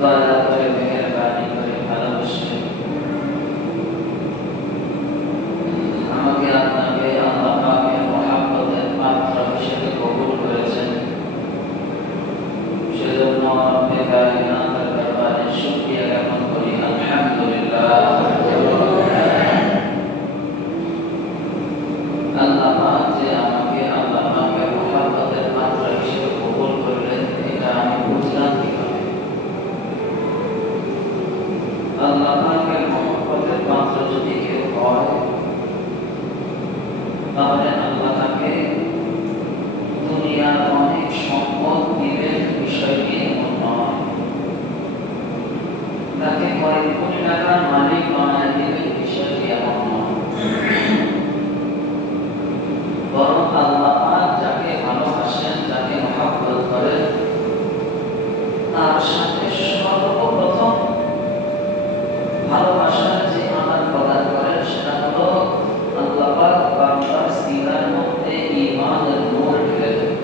দয়া করে মেহেরবানি করে ভালোবেসে আমাকে আপনাকে আল্লাহ পাকের মহব্বতের পাত্র হিসেবে কবুল করেছেন। সেজন্য রব্বে কায়নাতের দরবারে শুকরিয়া জ্ঞাপন করি, আলহামদুলিল্লাহ। আল্লাহ পাক যে আমাকে আল্লাহ পাকের মহব্বতের পাত্র হিসেবে কবুল করলেন, এটা আমি বুঝলাম কিভাবে? আল্লাহ পাকের মহব্বতের পাত্র যদি কেউ হয়, তাহলে আল্লাহ তাকে দুনিয়ার অনেক সম্পদ দিবেন, বিষয়টি এমন নয়। তাকে কয়েক কোটি টাকার মালিক বানায় দিবেন, বিষয়টি এমন নয়। বরং আল্লাহ পাক যাকে ভালোবাসেন, যাকে মহব্বত করেন, তার সাথে সর্বপ্রথম ভালোবাসার যে আদান প্রদান করেন সেটা হলো আল্লাহ পাক বান্দার সিনার মধ্যে ঈমানের নূর ঢেলে দেন।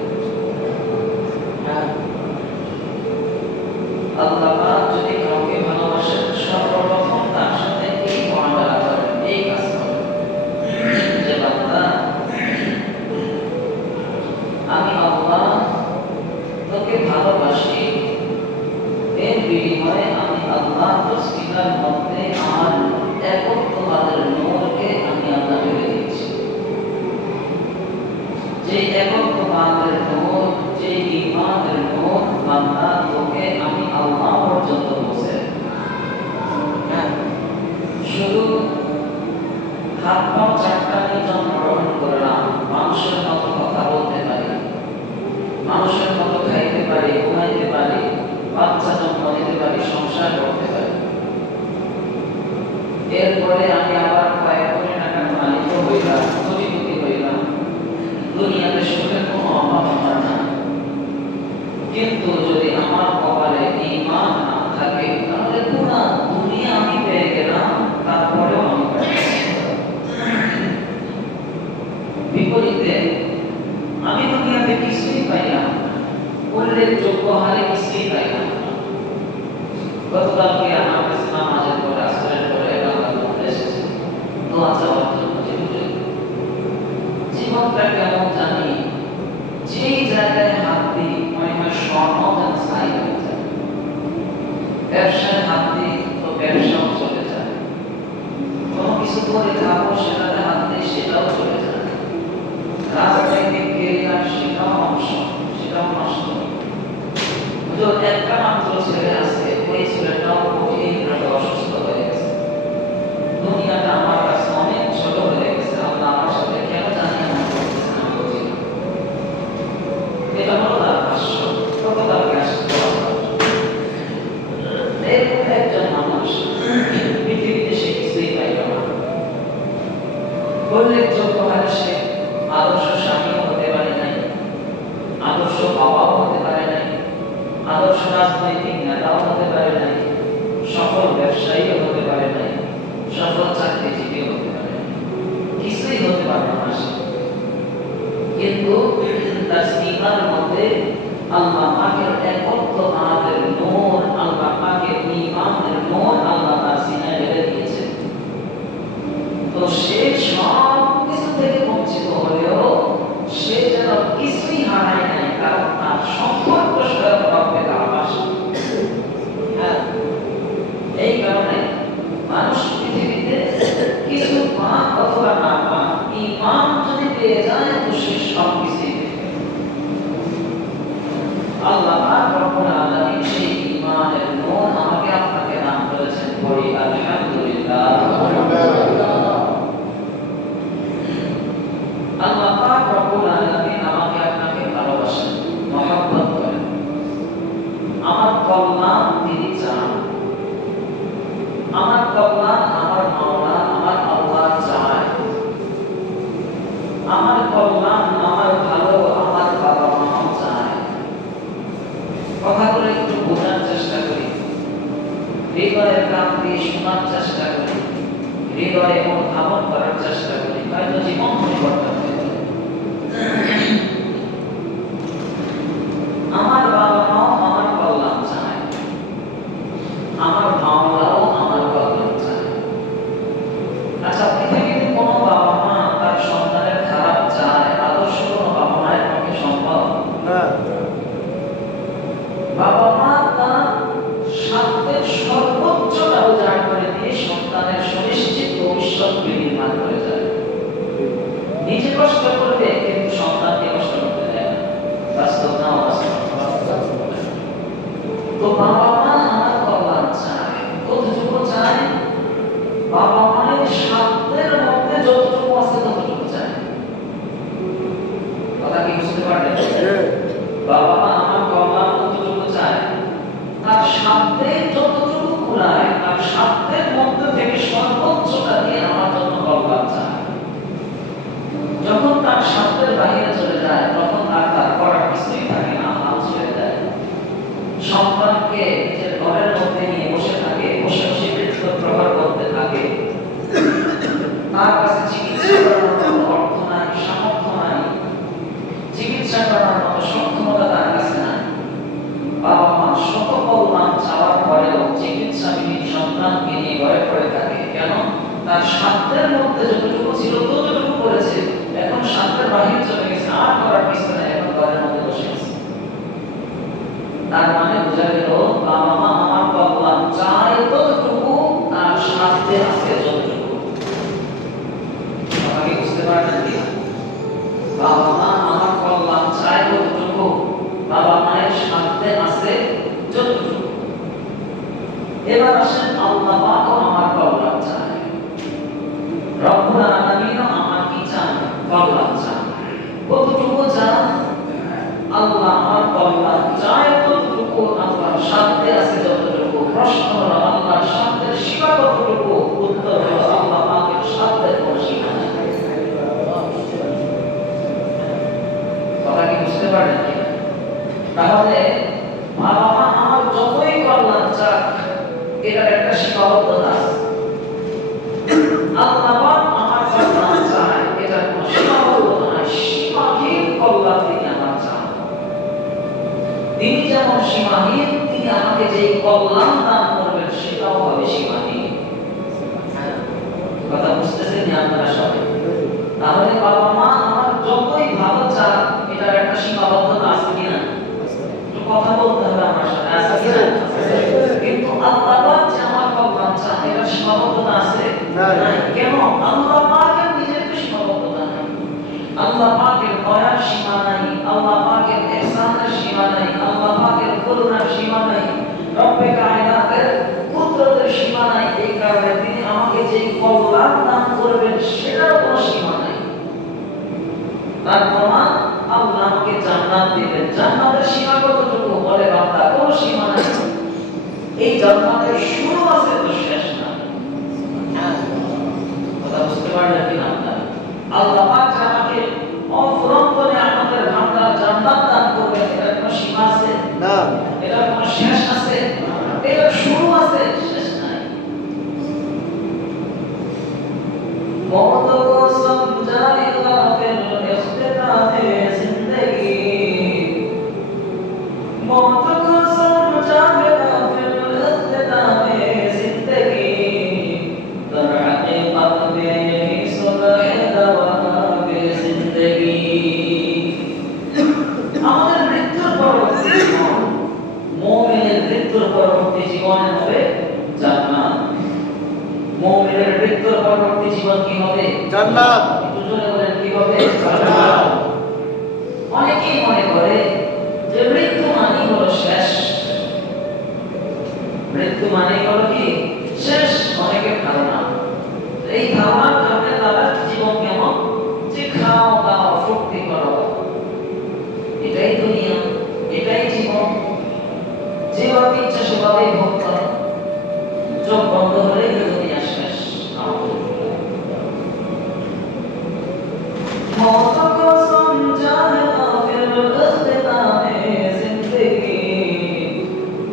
আল্লাহ পাক যদি কাউকে ভালোবাসেন, সর্বপ্রথম তার সাথে এই মুআমালা করেন, এই কাজ করেন যে বান্দা, আমি আল্লাহ তোকে ভালোবাসি, এর বিনিময়ে আমি আল্লাহ তোর সিনার মধ্যে আমার একত্ববাদের নূরকে আমি আল্লাহ ঢেলে দিয়েছি। যে একত্ববাদের নূর, যে ঈমানের নূর, বান্দা তোকে আমি আল্লাহ পর্যন্ত পৌঁছে। শুধু হাত পা চাটকানি জন্মগ্রহণ করলাম, মানুষের মতো কথা বলতে পারি, মানুষের মতো খাইতে পারি, ঘুমাইতে পারি, বাচ্চা জন্ম দিতে পারি, সংসার করতে পারি, এরপরে আমি আবার কয়েক কোটি টাকার মালিক হইলাম, কোটিপতি হইলাম, দুনিয়াতে সুখের কোনো অভাব আমার না। কিন্তু যদি আমার কপালে ঈমান না থাকে, তাহলে পুরো দুনিয়া আমি পেয়ে গেলাম, তারপরেও আমি বিপরীতে আমি দুনিয়াতে কিছুই পাইলাম, উল্লেখযোগ্য হারে কিছুই পাইলাম। গতকালকে আমার কাছে নামাজের পরে, আসরের পরে এসেছে দোয়া চাওয়ার জন্য। জীবনটা কেমন জানি, যেই জায়গায় হাত দিই মনে হয় স্বর্ণ যেন ছাই হয়ে যায়। ব্যবসায় হাত দিই তো ব্যবসাও চলে যায়, কোনো কিছু করে খাবো সেটাতে হাত দিই, সেটাও চলে যায়। রাজনৈতিক কেরিয়ার, সেটাও অংশ, সেটাও নষ্ট। একটা মাত্র ছেলে আছে, ওই ছেলেটাও কঠিনভাবে অসুস্থ হয়ে গেছে। দুনিয়াটা আমার কাছে অনেক ছোট হয়ে গেছে। আল্লাহ আমার সাথে কেন জানি এমন করতেছেন, আমি বুঝি না। এটা হলো তার ভাষ্য। গতকালকে আসতে একজন মানুষ পৃথিবীতে সে কিছুই পাইল না, উল্লেখযোগ্য হারে সে আদর্শ স্বামীও হতে পারে নাই, আদর্শ বাবাও হতে পারে নাই, আদর্শ রাজনৈতিক নেতাও হতে পারে নাই, সফল ব্যবসায়ীও হতে পারে নাই, সফল চাকরিজীবীও হতে পারে নাই, কিছুই হতে পারে না সে। কিন্তু তার সিনার মধ্যে আল্লাহ পাকের একত্ববাদের নূর, আল্লাহ পাকের ঈমানের নূর আল্লাহ তার সিনায় ঢেলে দিয়েছে। তো সে সব কিছু থেকে বঞ্চিত হলেও সে যেন কিছুই হারায় নাই, কারণ তার সম্পর্ক স্বয়ং রব্বের আবাস। এই কারণে মানুষ পৃথিবীতে কিছু পাক অথবা না পাক, ঈমান যদি পেয়ে যায় তো সে সব কিছুই পেয়ে। আল্লাহ পাক রব্বুল আলামিন সেই ঈমানের নূর আমাকে আপনাকে দান করেছেন, পড়ি আলহামদুলিল্লাহ। আল্লাহ পাক রব্বুল আলামিন আমাকে আপনাকে ভালোবাসেন, মহব্বত করেন, আমার কল্যাণ তিনি চান, আমার কল্যাণ আমার মাওলা আমার আল্লাহ চায়, আমার কল্যাণ আমার ভালো আমার বাবা মাও চায়। কথাগুলো একটু বোঝার চেষ্টা করি, হৃদয়ের কান দিয়ে শোনার চেষ্টা করি, হৃদয়ে অনুধাবন করার চেষ্টা করি, হয়তো জীবন পরিবর্তন হয়ে যাবে। আমার বাবা মাও আমার কল্যাণ চায়, কষ্ট করবে, কিন্তু সন্তানকে কষ্ট করতে দেয় না। বাস্তব না অবাস্তব? তো বাবা মা আমার কল্যাণ চায়, কতটুকু চায়? বাবা মায়ের সাধ্যের মধ্যে যতটুকু আছে ততটুকু চায়। কথা কি বুঝতে পারলেন? বাবা মা আমার কল্যাণ কতটুকু চায়? তার সাধ্যে যতটুকু কুলায়, তার সাধ্যের মধ্যে থেকে সর্বোচ্চটা দিয়ে আমার জন্য কল্যাণ চায়। যখন তার সাধ্যের বাইরে চলে যায়, তখন আর তার করার কিছুই থাকে না, হাল ছেড়ে দেয়। সন্তানকে নিজের ঘরের মধ্যে নিয়ে বসে থাকে, বসে বসে বৃত্ত প্রহার করতে থাকে। তার কাছে চিকিৎসা করার মতো অর্থ নাই, সামর্থ্য নাই, চিকিৎসা করার মতো সক্ষমতা তার কাছে নাই। বাবা মা শত কল্যাণ চাওয়ার পরেও চিকিৎসাবিহীন সন্তানকে নিয়ে ঘরে পড়ে থাকে। কেন? তার সাধ্যের মধ্যে যতটুকু ছিল ততটুকু করেছে, এখন সাধ্যের বাহিরে চলে গেছে, আর করার কিছু নাই, এখন ঘরের মধ্যে বসে আছে। তার মানে বোঝা গেল বাবা মা আমার কল্যাণ চায় ততটুকু, তার সাধ্যে আছে যতটুকু। আমাকে বুঝতে পারলেন কি? বাবা মা আমার কল্যাণ চায় ততটুকু, বাবা মায়ের সাধ্যে আছে যতটুকু। এবার আসেন আল্লাহ পাকও আমার কল্যাণ চায়। রব্বুল আলামিনও আমার কি চান? কল্যাণ চান। কতটুকু চান? আল্লাহ আমার কল্যাণ চায় ততটুকু, আল্লাহর সাধ্যে আছে যতটুকু। প্রশ্ন হলো আল্লাহর সাধ্যের সীমা কতটুকু? উত্তর হলো আল্লাহ পাকের সাধ্যের কোনো সীমা নেই। কথা কি বুঝতে পারলেন কি? তাহলে বাবা মা আমার যতই কল্যাণ চাক, এটার একটা সীমাবদ্ধতা আছে। আল্লাহ পাক আমার কল্যাণ চায়, এটার কোনো সীমাবদ্ধতা নাই, সীমাহীন কল্যাণ তিনি আমার চান। তিনি যেমন সীমাহীন, তিনি আমাকে যেই কল্যাণ দান করবেন সেটাও হবে সীমাহীন। কথা বুঝতেছেন আপনারা সবাই? তাহলে বাবা মা আমার যতই ভালো চাক, এটার একটা সীমাবদ্ধতা আছে কিনা? একটু কথা বলতে হবে আমার সাথে, আছে কিনা? কিন্তু আল্লাহ পাক যে আমার কল্যাণ চান, এটার সীমাবদ্ধতা আছে নাই। কেন? আল্লাহ পাকের নিজের তো সীমাবদ্ধতা নাই। আল্লাহ পাকের দয়ার সীমা নাই, আল্লাহ পাকের ইহসানের সীমা নাই, আল্লাহ পাকের করুণার সীমা নাই, রব্বে কায়নাতের কুদরতের সীমা নাই। এই কারণে তিনি আমাকে যে কল্যাণ দান করবেন সেটার কোনো সীমা নাই। তার প্রমাণ আল্লাহ আমাকে জান্নাত দিবেন। জান্নাতের সীমা কতটুকু? বলে বান্দা কোনো সীমা নাই। এই জান্নাতের শুরু আছে তো শেষ নাই। কথা বুঝতে পারলেন কি না আপনারা? আল্লাহ পাক আমাকে অফুরন্ত নিয়ামতের ভান্ডার জান্নাত দান করবেন, এটার কোনো সীমা আছে? না। এটার কোনো শেষ আছে? এটার শুরু আছে, শেষ নাই। মওত কো সমঝায়ে গাফিল ইখতিতামে জিন্দেগি, মওত কো সমঝায়ে গাফিল ইখতিতামে জিন্দেগি, দর হাকিকত মে यही सुलह दवामे जिंदगी। আমাদের মৃত্যুর পরবর্তী জীবন, মুমিনের মৃত্যুর পরবর্তী জীবনে হবে জান্নাত। মুমিনের মৃত্যুর পরবর্তী জীবন কি হবে? জান্নাত। একটু জোরে বলেন, কি হবে? জান্নাত। অনেকেই মনে করে যে মৃত্যু মানেই হলো শেষ, মৃত্যু মানেই হলো কি শেষ। অনেকের ধারণা, এই ধারণার কারণে তারা জীবন কেমন যে খাও দাও ফুর্তি করো, এটাই দুনিয়া, এটাই জীবন, যেভাবে ইচ্ছা সেভাবেই ভোগ করো, চোখ বন্ধ হলেই দুনিয়া শেষ। मौत को समझा है फिर इख्तितामे जिंदगी,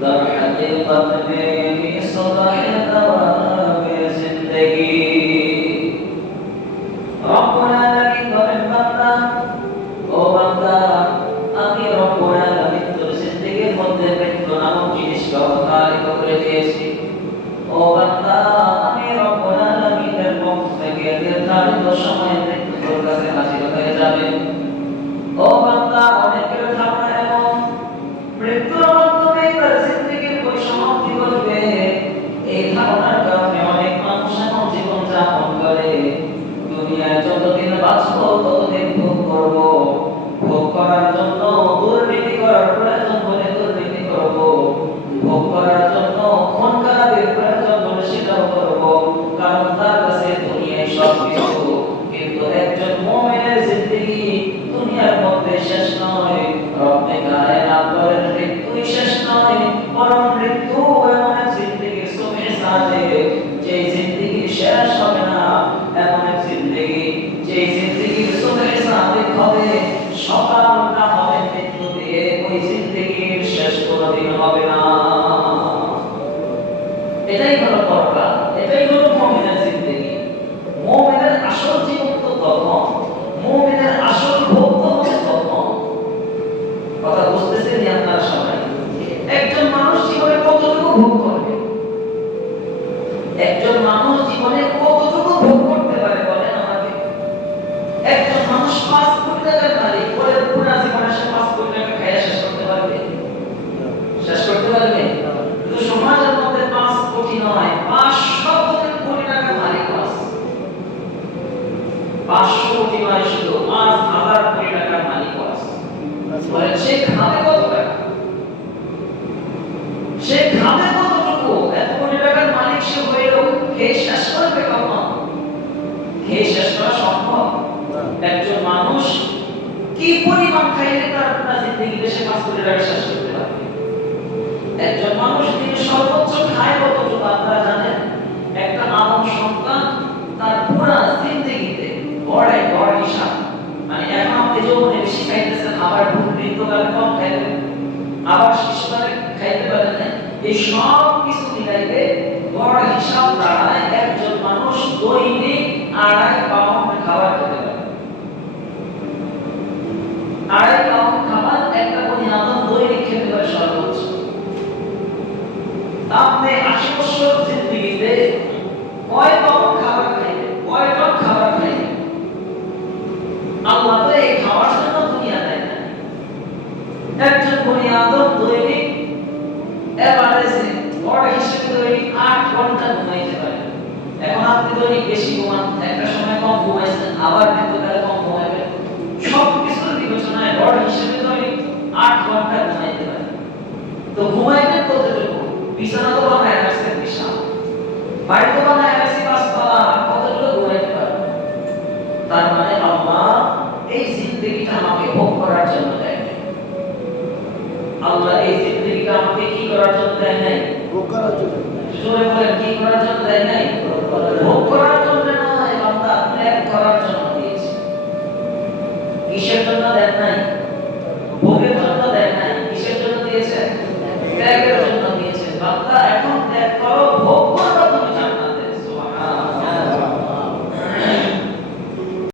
दर हकीकत में यही सुलह दवामे जिंदगी। रब्बुल आलामीन বলেন, বান্দা ও বান্দা, আমি রব্বুল আলামিন তোর জিন্দেগীর মধ্যে মৃত্যু নামক জিনিসকে অবতারিত করে দিয়েছি। ও বান্দা, আমি রব্বুল আলামিনের পক্ষ থেকে নির্ধারিত সময়ে মৃত্যু তোর কাছে হাজির হয়ে যাবে। ও বান্দা, অনেকের ধারণা এমন, মৃত্যুর মাধ্যমে তার জিন্দেগীর পরিসমাপ্তি ঘটবে। এই ধারণার কারণে অনেক মানুষ এমন জীবন যাপন করে, দুনিয়ায় যতদিন বাঁচবো ততদিন ভোগ করার জন্য কোন কাজের প্রয়োজন সেটাও করব, কারণ তার কাছে দুনিয়ায় সব কিছু। কিন্তু একজন মুমিনের জিন্দেগি দুনিয়ার মধ্যে শেষ নয়, রব্বে কায়নাত বলেন মৃত্যুই শেষ নয়, বরং মৃত্যু এমন এক জিন্দেগির সুখে সাজে যে জিন্দেগি শেষ হবে না, এমন এক জিন্দেগি যে জিন্দেগির সুখে সাজে হবে সকাল না হবে মৃত্যু দিয়ে, ওই জিন্দেগির শেষ কোনোদিন হবে না। এটাই হলো পরকাল, এটাই হলো মুমিনের জিন্দেগি। মুমিনের আসল জীবন তো তখন, মুমিনের আসল ভোগ তো হবে তখন। কথা বুঝতেছেন আপনারা সবাই? একজন মানুষ জীবনে কতটুকু ভোগ করবে, একজন মানুষ জীবনে কতটুকু ভোগ করতে পারে বলেন আমাকে? একজন মানুষ 5 কোটি টাকার মালিক, বলে পুরো জীবনে সে 5 কোটি টাকা খেয়ে শেষ করতে পারবে? শেষ করতে পারবে? কিন্তু সমাজের মধ্যে 5 কোটি নয়, 500 কোটি টাকার মালিক আছে। 500 কোটি নয়, শুধু 5000 কোটি টাকার মালিক আছে। বলে সে খাবে কত টাকা, সে খাবে কতটুকু? এত কোটি টাকার মালিক সে হয়েও খেয়ে শেষ করবে কখন? খেয়ে শেষ করা সম্ভব? একজন মানুষ কি পরিমাণ খাইলে তার পুরো জিন্দেগিতে সে 5 কোটি টাকা শেষ করতে পারবে? একজন মানুষ তিনি সর্বোচ্চ খায় কতটুকু আপনারা জানেন? একটা আদম সন্তান তার পুরো জিন্দেগিতে গড় হিসাব, মানে এখন আপনি যৌবনে বেশি খাইতেছেন, আবার বৃদ্ধকালে কম খাইবেন, আবার শিশুকালে খাইতে পারেন না, এই সব কিছু মিলাইলে গড় হিসাব দাঁড়ায় একজন মানুষ দৈনিক 2.5 পাউন্ড খাবার খেতে পারে। 2.5 পাউন্ড খাবার একটা বনি আদম দৈনিক খেতে পারে সর্বোচ্চ। আপনি 80 বছর জিন্দেগিতে কয় পাউন্ড খাবার খাইবেন, কয় টন খাবার খাইবেন? আল্লাহ তো এই খাওয়ার জন্য দুনিয়া দেয় না। একজন বনি আদম দৈনিক এভারেজে গড় হিসেবে দৈনিক 8 ঘন্টা ঘুমাইতে পারে। এখন আপনি দৈনিক বেশি ঘুমান, একটা সময় কম ঘুমাইছেন, আবার মৃত্যুকালে কম ঘুমাবেন, সব কিছুর বিবেচনায় গড় হিসেবে দৈনিক 8 ঘন্টা ঘুমাইতে পারে। তো ঘুমাইবেন কতটুকু? বিছানা তো বানায় রাখছেন বিশাল, বাড়ি তো বানায় রাখছি 5 তলা, কতটুকু ঘুমাইতে পারবেন? তার মানে আল্লাহ এই জিন্দেগিটা আমাকে ভোগ করার জন্য দেয় নাই। আল্লাহ এই জিন্দেগিটা আমাকে কি করার জন্য দেয় নাই? ভোগ করার জন্য। জোরে বলেন, কি করার জন্য দেয় নাই? ভোগ করার জন্য নয়, বান্দা ত্যাগ করার জন্য দিয়েছে। কিসের জন্য দেন নাই?